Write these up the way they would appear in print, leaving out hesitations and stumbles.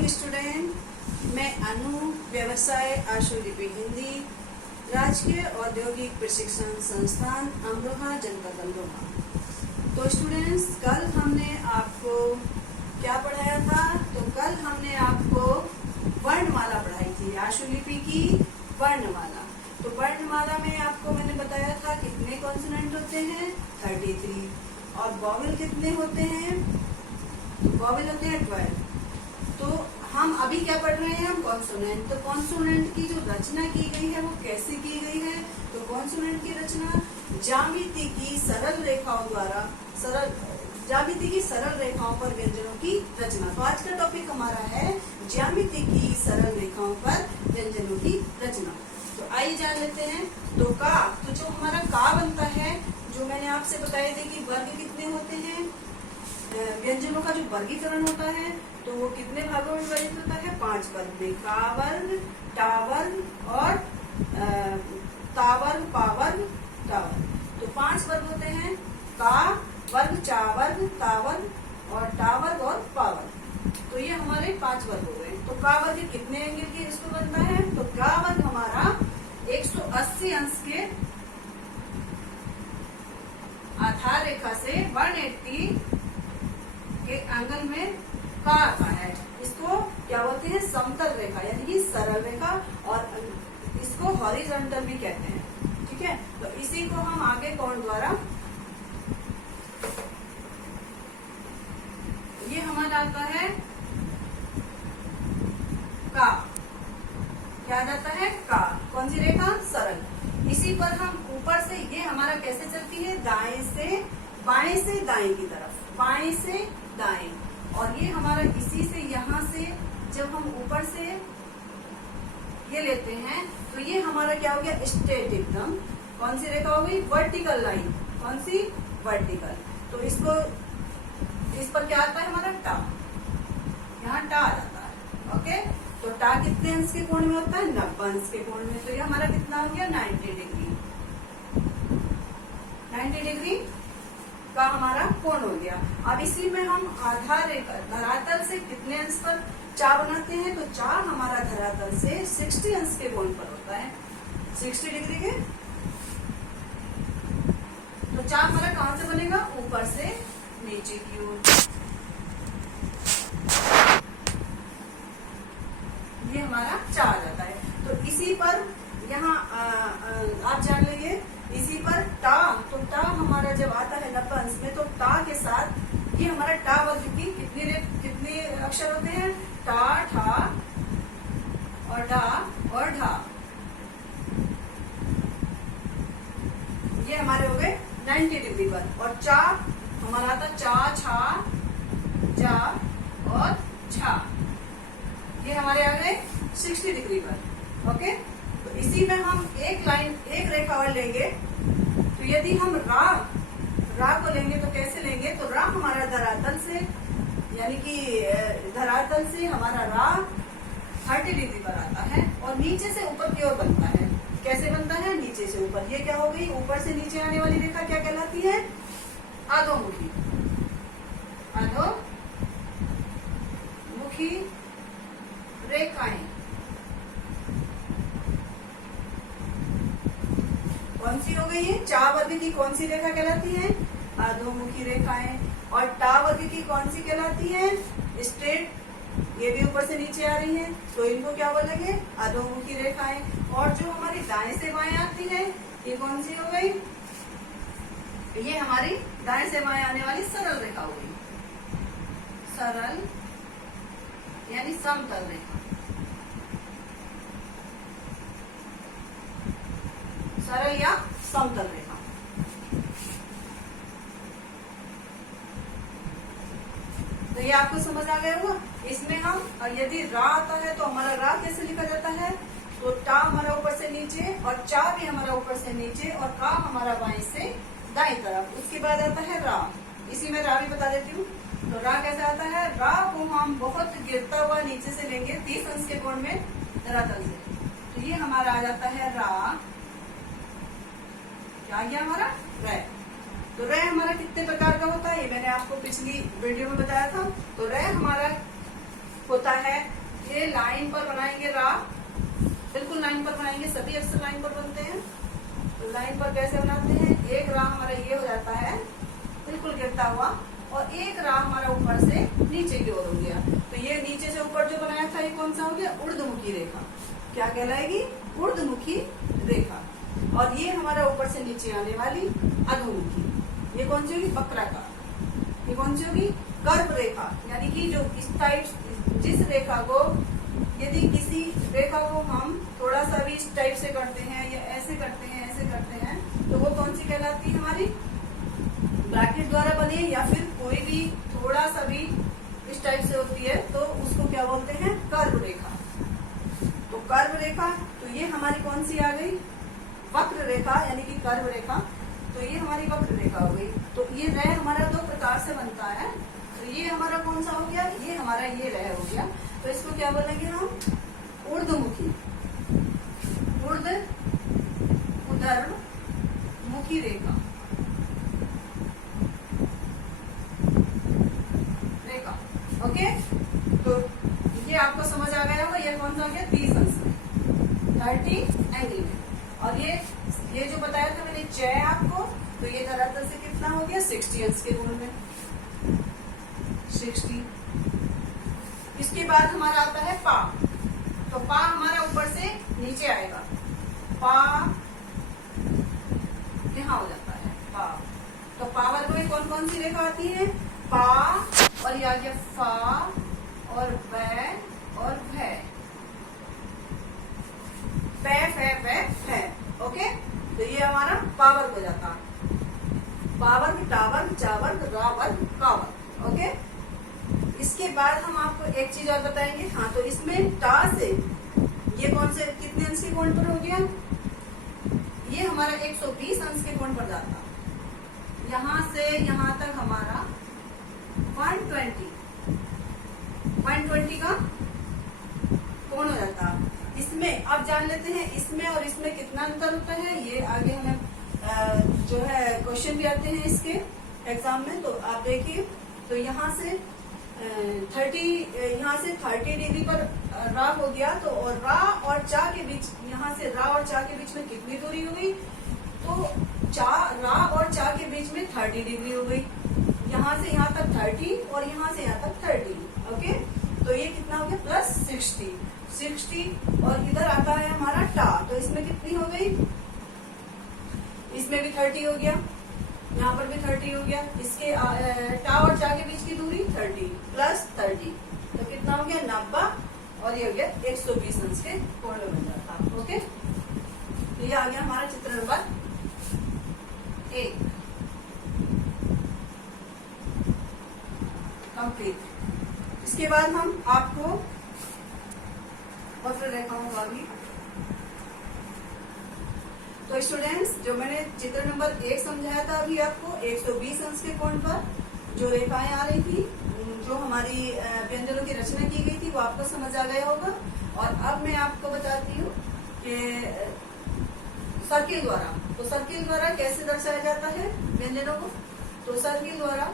Morning student, मैं अनु व्यवसाय आशुलिपि हिंदी राजकीय औद्योगिक प्रशिक्षण संस्थान अमरोहा जनपद अमरोहा। तो स्टूडेंट्स, कल हमने आपको क्या पढ़ाया था? तो कल हमने आपको वर्णमाला पढ़ाई थी, आशुलिपि की वर्णमाला। तो वर्णमाला में आपको मैंने बताया था कितने कॉन्सोनेंट होते हैं, 33, और वॉवेल कितने होते हैं? वॉवेल होते हैं 12। तो हम अभी क्या पढ़ रहे हैं? हम कॉन्सोनेंट। तो कॉन्सोनेंट की जो रचना की गई है वो कैसे की गई है? तो कॉन्सोनेंट की रचना ज्यामिति की सरल रेखाओं द्वारा, ज्यामिति की सरल रेखाओं पर व्यंजनों की रचना। तो आज का टॉपिक हमारा है ज्यामिति की सरल रेखाओं पर व्यंजनों की रचना। तो आइए जान लेते हैं। तो का, तो जो हमारा का बनता है, जो मैंने आपसे बताया था कि वर्ग कितने होते हैं, व्यंजनों का जो वर्गीकरण होता है तो वो कितने भागों में विभाजित होता है? 5 वर्ग में। का वर्ग, टा वर्ग और ता वर्ग, पा वर्ग, टा वर्ग। तो 5 वर्ग होते हैं, का वर्ग, चा वर्ग, ता वर्ग और टा वर्ग और पा वर्ग। तो ये हमारे 5 वर्ग हो गए। तो का वर्ग कितने एंगल के इसको बनता है? तो का वर्ग हमारा 180 अंश के आधार रेखा से 180 के एंगल में का आता है। इसको क्या बोलते हैं? समतल रेखा, यानी कि सरल रेखा, और इसको हॉरिजॉन्टल भी कहते हैं। ठीक है, तो इसी को हम आगे कोण द्वारा, ये हमारा आता है का, क्या जाता है? का। कौन सी रेखा? सरल। इसी पर हम ऊपर से, ये हमारा कैसे चलती है? दाएं से बाएं से दाएं की तरफ, बाएं से दाएं। और ये हमारा इसी से, यहाँ से जब हम ऊपर से ये लेते हैं तो ये हमारा क्या हो गया? स्ट्रेट एकदम। कौन सी रेखा हो गई? Vertical line. कौन सी? वर्टिकल। तो इसको, इस पर क्या आता है हमारा? टा। यहाँ टा आ जाता है। ओके, तो टा कितने अंश के कोण में होता है? 90 अंश के कोण में। तो ये हमारा कितना हो गया? 90 डिग्री। 90 डिग्री का हमारा कोण हो गया। अब इसी में हम आधार रेखा, धरातल से कितने अंश पर चा बनाते हैं? तो चा हमारा धरातल से 60 अंश के कोण पर होता है, 60 डिग्री के। तो चा हमारा कहां से बनेगा? ऊपर से नीचे की ओर। ये हमारा चा आ जाता है। तो इसी पर यहाँ आप जान लीजिए, इसी पर टा, तो टा हमारा जब आता है 90 अंश में, तो टा के साथ ये हमारा टा वर्ग की कितने अक्षर होते हैं? टा, ठा और डा और ढा। ये हमारे हो गए 90 डिग्री पर। और चा हमारा आता चा, छा, जा और छा। ये हमारे आ गए 60 डिग्री पर। ओके, तो इसी में हम एक लाइन, एक रेखा और लेंगे। तो यदि हम रा को लेंगे तो कैसे लेंगे? तो रा हमारा धरातल से, यानी कि धरातल से हमारा रा 30 डिग्री पर आता है और नीचे से ऊपर की ओर बनता है। कैसे बनता है? नीचे से ऊपर। ये क्या हो गई? ऊपर से नीचे आने वाली रेखा क्या कहलाती है? अधोमुखी। अधोमुखी रेखाएं। कौन सी हो गई है? चा वर्ग की कौन सी रेखा कहलाती है? अधोमुखी रेखाएं। और टा वर्ग की कौन सी कहलाती है? स्ट्रेट। ये भी ऊपर से नीचे आ रही है, तो इनको क्या बोलेंगे? अधोमुखी रेखाएं। और जो हमारी दाएं से बाएं आती है, ये कौन सी हो गई? ये हमारी दाएं से बाएं आने वाली सरल रेखा हो गई। सरल यानी समतल रेखा। सरल या समतल रेखा। तो ये आपको समझ आ गया होगा। इसमें हम, यदि रा आता है तो हमारा रा कैसे लिखा जाता है? तो टा हमारा ऊपर से नीचे और चा भी हमारा ऊपर से नीचे और का हमारा बाएं से दाएं तरफ। उसके बाद आता है रा। इसी में रा भी बता देती हूँ। तो रा कैसे आता है? रा को हम बहुत गिरता हुआ नीचे से लेंगे 30 अंश के कोण में धरातल से। तो ये हमारा आ जाता है रा। क्या गया हमारा? रे। तो रे हमारा कितने प्रकार का होता है? ये मैंने आपको पिछली वीडियो में बताया था। तो रे हमारा होता होता है, ये लाइन पर बनाएंगे राह, बिल्कुल लाइन पर बनाएंगे, सभी अक्सर लाइन पर बनते हैं। तो लाइन पर कैसे बनाते हैं, एक राह हमारा ये हो जाता है बिल्कुल गिरता हुआ, और एक राह हमारा ऊपर से नीचे की ओर हो गया। तो ये नीचे से ऊपर जो बनाया था ये कौन सा हो गया, ऊर्ध्वमुखी रेखा। क्या कहलाएगी, ऊर्ध्वमुखी रेखा। और ये हमारा ऊपर से नीचे आने वाली अधोमुखी, ये कौन सी होगी, वक्राकार। ये कौन सी होगी, कर्व रेखा। यानी कि जो इस टाइप, जिस रेखा को, यदि किसी रेखा को हम थोड़ा सा भी इस टाइप से करते हैं या ऐसे करते हैं, ऐसे करते हैं, तो वो कौन सी कहलाती है, हमारी ब्रैकेट द्वारा बनी, या फिर कोई भी थोड़ा सा भी इस टाइप से होती है तो उसको क्या बोलते हैं, कर्व रेखा। तो कर्व रेखा, तो ये हमारी कौन सी आ गई, वक्र रेखा, यानी कि कर्व रेखा। तो ये हमारी वक्र रेखा हो गई। तो ये रह हमारा दो प्रकार से बनता है। तो ये हमारा कौन सा हो गया, ये हमारा ये रह हो गया। तो इसको क्या बोलेंगे हम, ऊर्ध्वमुखी, ऊर्ध्वमुखी रेखा, रेखा। ओके, तो ये आपको समझ आ गया होगा, ये कौन सा हो गया, 30 अंश में, 30 एंगल में। और ये जो बताया था मैंने चय आपको, तो ये धरातल से कितना हो गया, 60 अंश के कोण में, 60। इसके बाद हमारा आता है पा। तो पा हमारा ऊपर से नीचे आएगा, पा यहाँ हो जाता है पा। तो पा वर्ग में कौन कौन सी रेखा आती है, पा, और ये आ गया फा, और वै, और भै, पै, फै, वै, भै। ओके, तो ये हमारा पा वर्ग हो जाता है, पा वर्ग, टा वर्ग, चा वर्ग, रा वर्ग, का वर्ग। ओके, इसके बाद हम आपको एक चीज और बताएंगे। हाँ, तो इसमें टा से ये कौन से कितने अंश के कोण पर हो गया, ये हमारा 120 अंश के कोण पर जाता। यहाँ से यहाँ तक हमारा 120 का कोण हो जाता। इसमें अब जान लेते हैं, इसमें और इसमें कितना अंतर होता है। ये आगे हमें जो है क्वेश्चन भी आते हैं इसके एग्जाम में। तो आप देखिए, तो यहाँ से 30 डिग्री पर रा हो गया। तो और रा और चा के बीच, यहाँ से रा और चा के बीच में कितनी दूरी हो गई, तो रा और चा के बीच में 30 डिग्री हो गई। यहाँ से यहाँ तक 30 और यहाँ से यहाँ तक 30। ओके, तो ये कितना हो गया, प्लस 60। और इधर आता है हमारा टा, तो इसमें कितनी हो गई, इसमें भी 30 हो गया, यहाँ पर भी 30 हो गया। इसके टा और चा के बीच की दूरी 30 प्लस 30, तो कितना हो गया, 90। और ये हो गया 120 अंश के कोण में बन जाता। ओके, तो ये आ गया हमारा चित्र नंबर 1 कंप्लीट। इसके बाद हम आपको वक्र रेखाओं का भी, तो स्टूडेंट्स जो मैंने चित्र नंबर 1 समझाया था अभी आपको, 120 अंश के कोण पर जो रेखाएं आ रही थी, जो हमारी व्यंजनों की रचना की गई थी, वो आपको समझ आ गया होगा। और अब मैं आपको बताती हूँ कि सर्किल द्वारा, तो सर्किल द्वारा कैसे दर्शाया जाता है व्यंजनों को। तो सर्किल द्वारा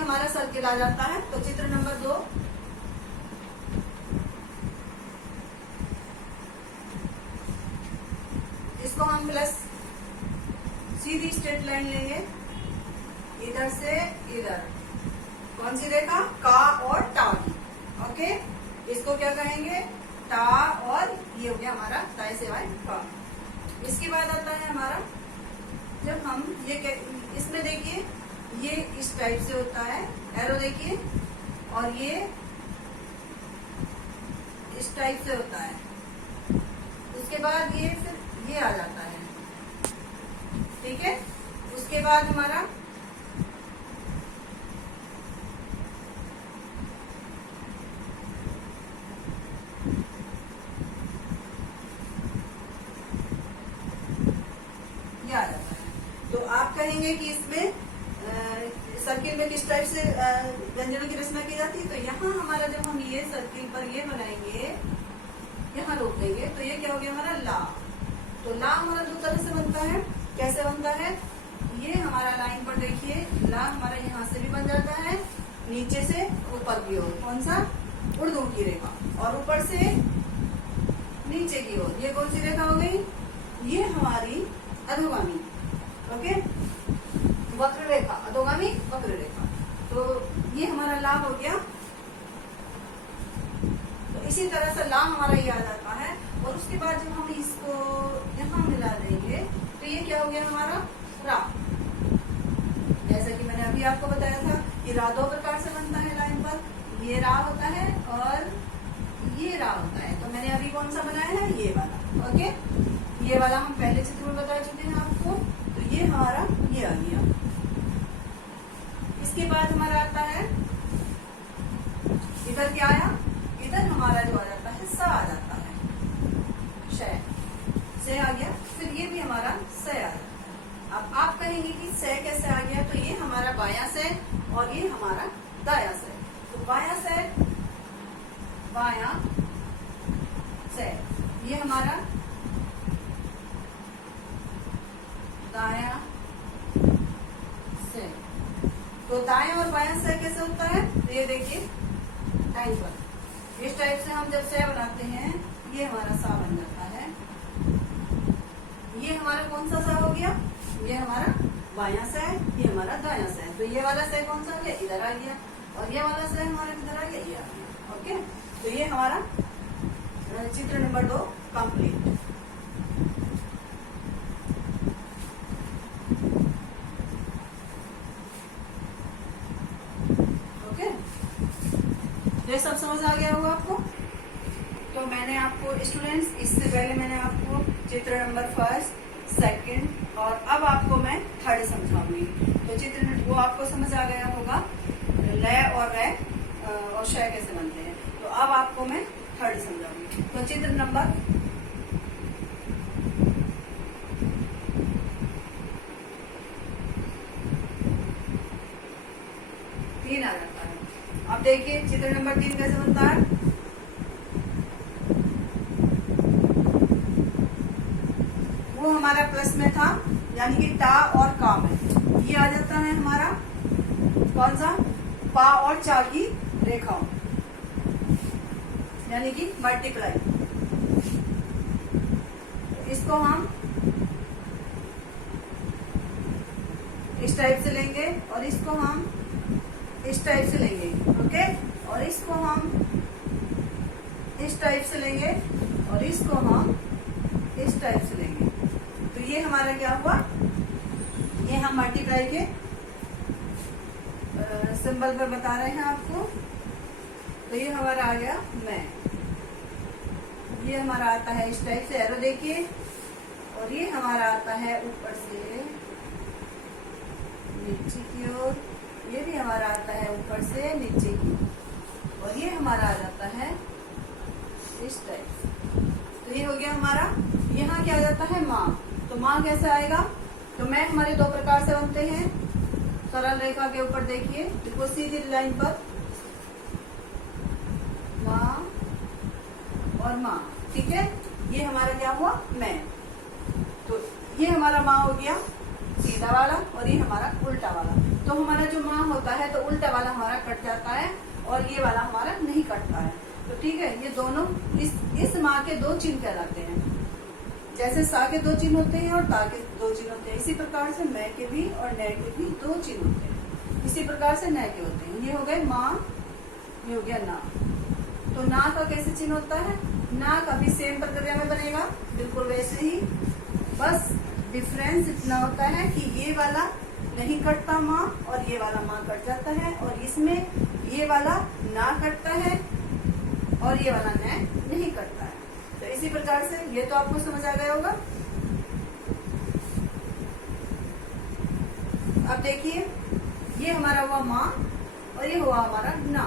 हमारा सर्किल आ जाता है। तो चित्र नंबर 2, इसको हम प्लस सीधी स्ट्रेट लाइन लेंगे, इधर से इधर, कौन सी रेखा, का और टा की। ओके, इसको क्या कहेंगे, टा, और ये हो गया हमारा ताय से वाय का। इसके बाद आता है हमारा, जब हम ये, इसमें देखिए ये इस टाइप से होता है, एरो देखिए, और ये इस टाइप से होता है। उसके बाद ये फिर ये आ जाता है, ठीक है। उसके बाद हमारा ये आ जाता है। तो आप कहेंगे कि इसमें सर्किल में किस टाइप से व्यंजनों की रचना की जाती है। तो यहाँ हमारा जब हम ये सर्किल पर ये बनाएंगे, यहाँ रोक देंगे, तो ये क्या हो गया हमारा ला। तो ला हमारा दो तरह से बनता है। कैसे बनता है, ये हमारा लाइन पर देखिए, ला हमारा यहाँ से भी बन जाता है, नीचे से ऊपर की ओर, कौन सा, ऊर्ध्व की रेखा, और ऊपर से नीचे की ओर, ये कौन सी रेखा हो गई, ये हमारी अधोगामी, ओके, वक्र रेखा, अधोगामी वक्र रेखा। तो ये हमारा ला हो गया। तो इसी तरह से ला हमारा ये आ जाता है, और उसके बाद जब हम इसको यहाँ मिला देंगे तो ये क्या हो गया हमारा रा। जैसा कि मैंने अभी आपको बताया था कि रा दो प्रकार से बनता है लाइन पर, ये रा होता है और ये रा होता है। तो मैंने अभी कौन सा बनाया है, ये वाला, ओके, ये वाला हम पहले चित्र में बता चुके हैं आपको। तो ये हमारा ये आ गया। इसके बाद हमारा आता है, इधर क्या आया, इधर हमारा जो आ जाता है सा आ जाता है, शय, से आ गया। फिर ये भी हमारा से आ जाता है। अब आप कहेंगे कि से कैसे आ गया, तो ये हमारा बायां से और ये हमारा दायां से। तो बायां से, बायां से, ये हमारा दायां से। तो दाएं और बायां से कैसे होता है, तो ये देखिए टाइम पर इस टाइप से हम जब से बनाते हैं, ये हमारा सा बन जाता है। ये हमारा कौन सा सा हो गया, ये हमारा बायां से, ये हमारा दायां से। तो ये वाला से कौन सा हो गया, इधर आ गया, और ये वाला से हमारा किधर आ गया, ये आ गया, ओके। तो ये हमारा चित्र नंबर 2 कंप्लीट। ये सब समझ आ गया होगा आपको। तो मैंने आपको स्टूडेंट्स, इससे पहले मैंने आपको चित्र नंबर 1, 2 और अब आपको मैं 3rd समझाऊंगी। तो चित्र वो आपको समझ आ गया होगा, लय और रे और शय कैसे बनते हैं। तो अब आपको मैं 3rd समझाऊंगी। तो चित्र नंबर 3 आ जाता है। अब देखिए चित्र नंबर 3 कैसे बनता है। वो हमारा प्लस में था, यानी कि टा और का में। ये आ जाता है हमारा कौन सा, पा और चा की रेखाओं, यानी कि मल्टीप्लाई। इसको हम इस टाइप से लेंगे और इसको हम इस टाइप से लेंगे, ओके, और इसको हम इस टाइप से लेंगे और इसको हम इस टाइप से लेंगे। तो ये हमारा क्या हुआ, ये हम मल्टीप्लाई के सिंबल पर बता रहे हैं आपको। तो ये हमारा आ गया मैं, ये हमारा आता है इस टाइप से, एरो देखिए, और ये हमारा आता है ऊपर से नीचे की ओर, ये भी हमारा आता है ऊपर से नीचे की, और ये हमारा आ जाता है इस टाइप से। तो ये हो गया हमारा। यहाँ क्या आ जाता है, माँ। तो माँ कैसे आएगा, तो मैं हमारे 2 प्रकार से बनते हैं। सरल रेखा के ऊपर देखिए, बिल्कुल सीधी लाइन पर माँ और माँ, ठीक है। ये हमारा क्या हुआ, मैं। तो ये हमारा माँ हो गया सीधा वाला, और ये हमारा उल्टा वाला। तो हमारा जो माँ होता है, तो उल्टा वाला हमारा कट जाता है और ये वाला हमारा नहीं कटता है। तो ठीक है, ये दोनों इस माँ के 2 चिन्ह कहलाते हैं। जैसे सा के 2 चिन्ह होते हैं और ता के 2 चिन्ह होते हैं, इसी प्रकार से मैं के भी और नय के भी 2 चिन्ह होते हैं। इसी प्रकार से नय के होते हैं। ये हो गए माँ, ये हो गया ना। तो ना का कैसे चिन्ह होता है, ना का भी सेम प्रक्रिया में बनेगा, बिल्कुल वैसे ही। बस डिफरेंस इतना होता है कि ये वाला नहीं कटता माँ और ये वाला माँ कट जाता है, और इसमें ये वाला ना कटता है और ये वाला न नहीं कटता है। तो इसी प्रकार से ये तो आपको समझ आ गया होगा। अब देखिए, ये हमारा हुआ माँ और ये हुआ हमारा ना,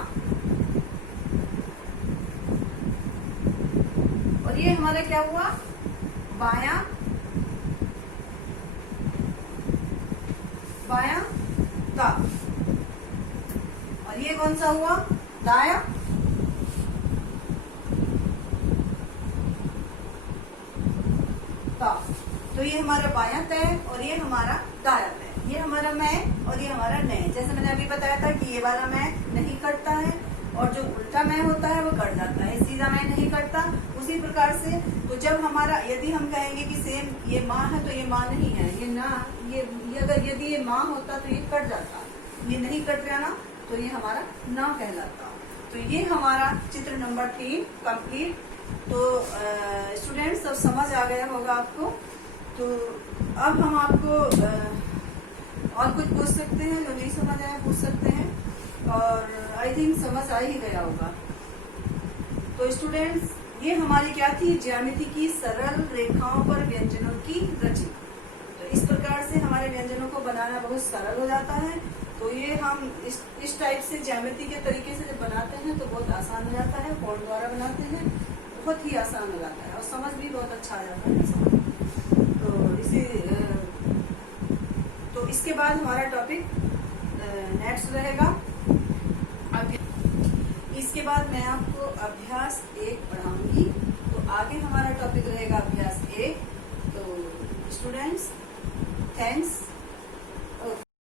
और ये हमारा क्या हुआ, बायां बायां ता, और ये कौन सा हुआ, दाया। तो ये हमारा बायां तय और ये हमारा दाया तय, ये हमारा मैं और ये हमारा न। जैसे मैंने अभी बताया था कि ये वाला मैं नहीं कटता है और जो उल्टा मैं होता है वो कट जाता है, सीधा मैं नहीं कटता। उसी प्रकार से तो जब हमारा, यदि हम कहेंगे कि सेम ये माँ है तो ये माँ नहीं है, ये ना, ये अगर यदि ये माँ होता तो ये कट जाता, ये नहीं कट रहा ना, तो ये हमारा ना कहलाता। तो ये हमारा चित्र नंबर 3 कंप्लीट। तो स्टूडेंट्स अब समझ आ गया होगा आपको। तो अब हम आपको और कुछ पूछ सकते हैं, जो नहीं समझ आया पूछ सकते हैं, और आई थिंक समझ आ ही गया होगा। तो स्टूडेंट्स, ये हमारी क्या थी, ज्यामिति की सरल रेखाओं पर व्यंजनों की रचना। तो इस प्रकार से हमारे व्यंजनों को बनाना बहुत सरल हो जाता है। तो ये हम इस टाइप से ज्यामिति के तरीके से जब बनाते हैं तो बहुत आसान हो जाता है, कोड द्वारा बनाते हैं, बहुत ही आसान हो जाता है और समझ भी बहुत अच्छा आ जाता है। तो इसके बाद हमारा टॉपिक नेक्स्ट रहेगा। इसके बाद मैं आपको अभ्यास 1 पढ़ाऊंगी। तो आगे हमारा टॉपिक रहेगा अभ्यास 1। तो स्टूडेंट्स, थैंक्स।